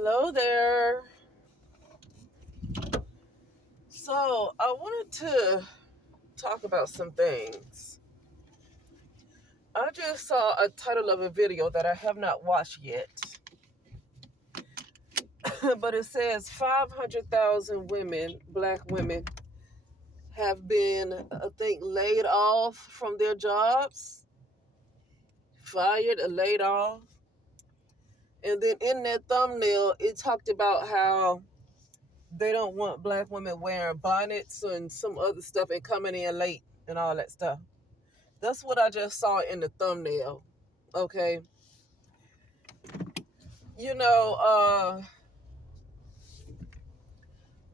Hello there. So, I wanted to talk about some things. I just saw a title of a video that I have not watched yet, but it says 500,000 women, black women, have been, I think, laid off from their jobs, fired or laid off. And then in that thumbnail, it talked about how they don't want black women wearing bonnets and some other stuff and coming in late and all that stuff. That's what I just saw in the thumbnail. Okay. You know,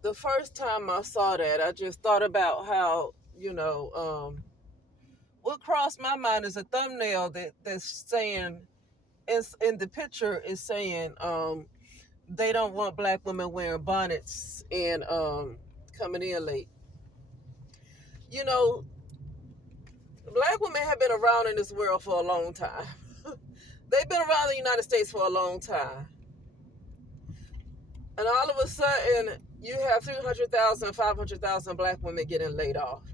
the first time I saw that, I just thought about how, what crossed my mind is a thumbnail that's saying, in the picture is saying, they don't want black women wearing bonnets and coming in late. You know, black women have been around in this world for a long time. They've been around the United States for a long time. And all of a sudden, you have 300,000, 500,000 black women getting laid off.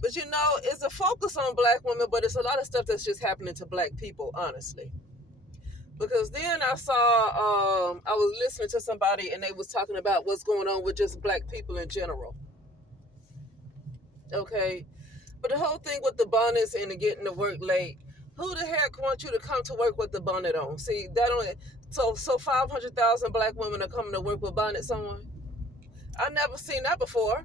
But it's a focus on black women, but it's a lot of stuff that's just happening to black people, honestly. Because then I was listening to somebody and they was talking about what's going on with just black people in general. Okay? But the whole thing with the bonnets and the getting to work late, who the heck wants you to come to work with the bonnet on? See, that only so 500,000 black women are coming to work with bonnets on. I never seen that before.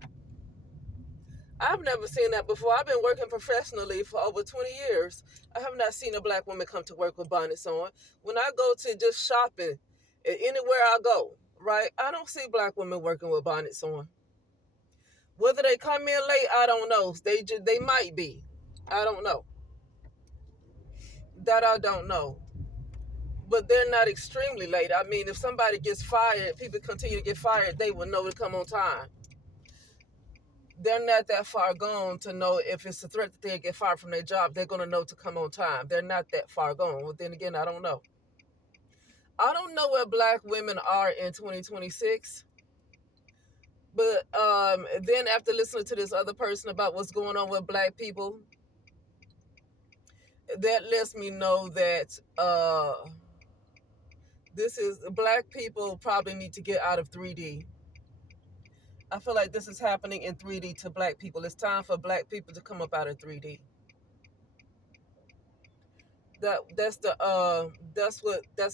I've never seen that before. I've been working professionally for over 20 years. I have not seen a black woman come to work with bonnets on. When I go to just shopping, anywhere I go, right, I don't see black women working with bonnets on. Whether they come in late, I don't know. They might be. I don't know. That I don't know. But they're not extremely late. I mean, if somebody gets fired, people continue to get fired, they will know to come on time. They're not that far gone to know if it's a threat that they get fired from their job. They're going to know to come on time. They're not that far gone. Well, then again, I don't know. I don't know where black women are in 2026. But then after listening to this other person about what's going on with black people, that lets me know that black people probably need to get out of 3D. I feel like this is happening in 3D to black people. It's time for black people to come up out of 3D. That's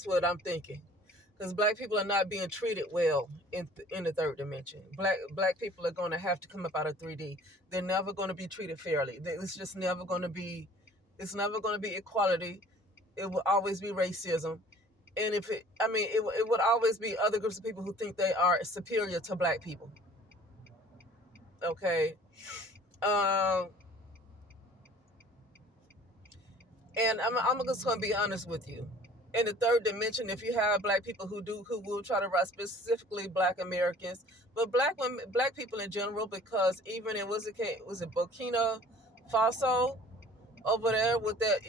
what I'm thinking, because black people are not being treated well in the third dimension. Black people are going to have to come up out of 3D. They're never going to be treated fairly. It's just never going to be. It's never going to be equality. It will always be racism, and it would always be other groups of people who think they are superior to black people. Okay. Um, and I'm just going to be honest with you. In the third dimension, if you have black people who will try to rise, specifically black Americans, but black women, black people in general, because even in was it Burkina Faso over there with that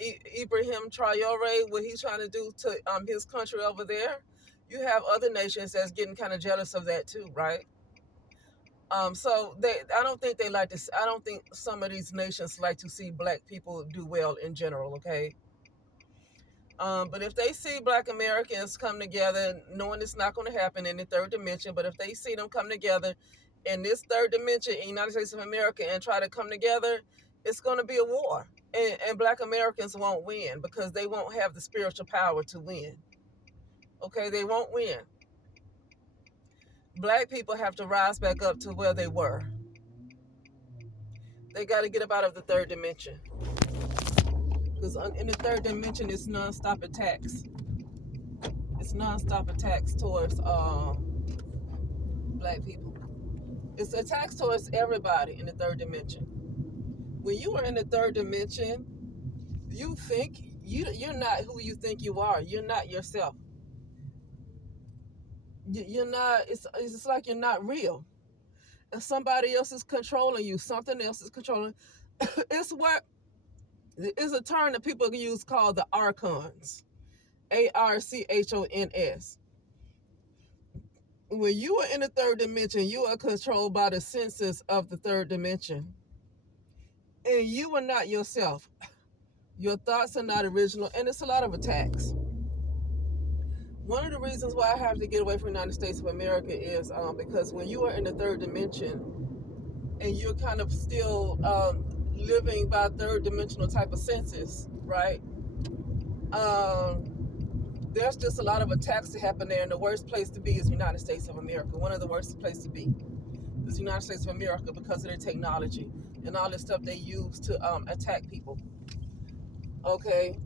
Ibrahim Traore, what he's trying to do to his country over there, you have other nations that's getting kind of jealous of that too, right? So I don't think they like this. I don't think some of these nations like to see black people do well in general. Okay. But if they see black Americans come together, knowing it's not going to happen in the third dimension, but if they see them come together in this third dimension in the United States of America and try to come together, it's going to be a war. And black Americans won't win because they won't have the spiritual power to win. Okay, they won't win. Black people have to rise back up to where they were. They got to get up out of the third dimension. Because in the third dimension, it's nonstop attacks. It's nonstop attacks towards black people. It's attacks towards everybody in the third dimension. When you are in the third dimension, you think you're not who you think you are. You're not yourself. You're not. It's like you're not real. And somebody else is controlling you. Something else is controlling. It's a term that people use called the archons. ARCHONS. when you are in the third dimension, you are controlled by the senses of the third dimension. And you are not yourself. Your thoughts are not original, and it's a lot of attacks. One of the reasons why I have to get away from the United States of America is because when you are in the third dimension and you're kind of still living by third dimensional type of senses, right? There's just a lot of attacks to happen there, and the worst place to be is the United States of America. One of the worst places to be is the United States of America because of their technology and all the stuff they use to attack people. Okay,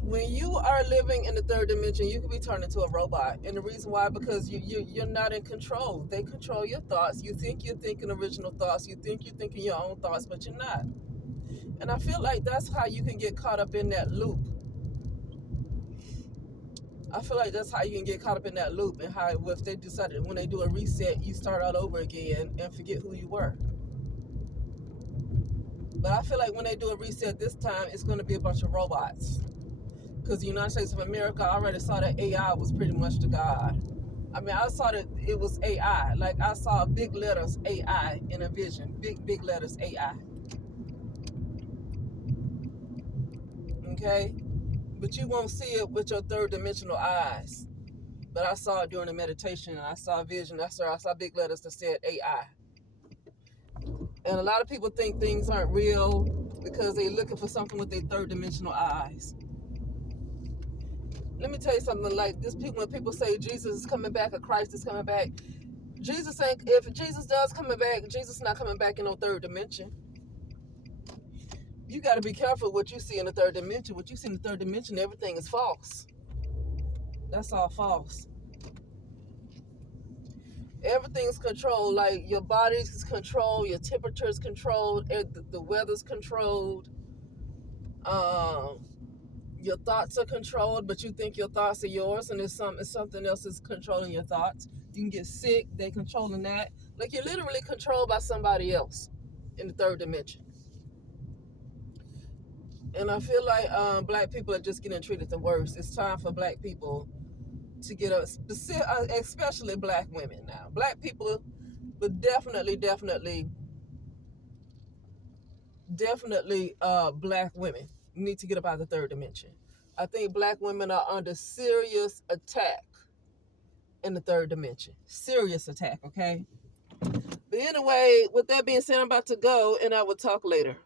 when you are living in the third dimension, you can be turned into a robot, and the reason why, because you're not in control. They control your thoughts. You think you're thinking original thoughts. You think you're thinking your own thoughts, but you're not. And I feel like that's how you can get caught up in that loop. I feel like that's how you can get caught up in that loop, and how if they decided when they do a reset, you start all over again and forget who you were. But I feel like when they do a reset this time, it's going to be a bunch of robots. Because the United States of America already saw that AI was pretty much the God. I mean, I saw that it was AI. Like, I saw big letters AI in a vision. Big letters AI. Okay? But you won't see it with your third dimensional eyes. But I saw it during the meditation, and I saw a vision. I saw big letters that said AI. And a lot of people think things aren't real because they're looking for something with their third dimensional eyes. Let me tell you something. Like this, when people say Jesus is coming back or Christ is coming back, Jesus ain't. If Jesus does coming back, Jesus not coming back in no third dimension. You got to be careful what you see in the third dimension. What you see in the third dimension, everything is false. That's all false. Everything's controlled. Like your body's controlled, your temperature's controlled, the weather's controlled. Your thoughts are controlled, but you think your thoughts are yours, and something else is controlling your thoughts. You can get sick, they controlling that. Like you're literally controlled by somebody else in the third dimension. And I feel like black people are just getting treated the worst. It's time for black people to get up, especially black women now. Black people, but definitely black women need to get up out of the third dimension. I think black women are under serious attack in the third dimension. Serious attack, okay? But anyway, with that being said, I'm about to go, and I will talk later.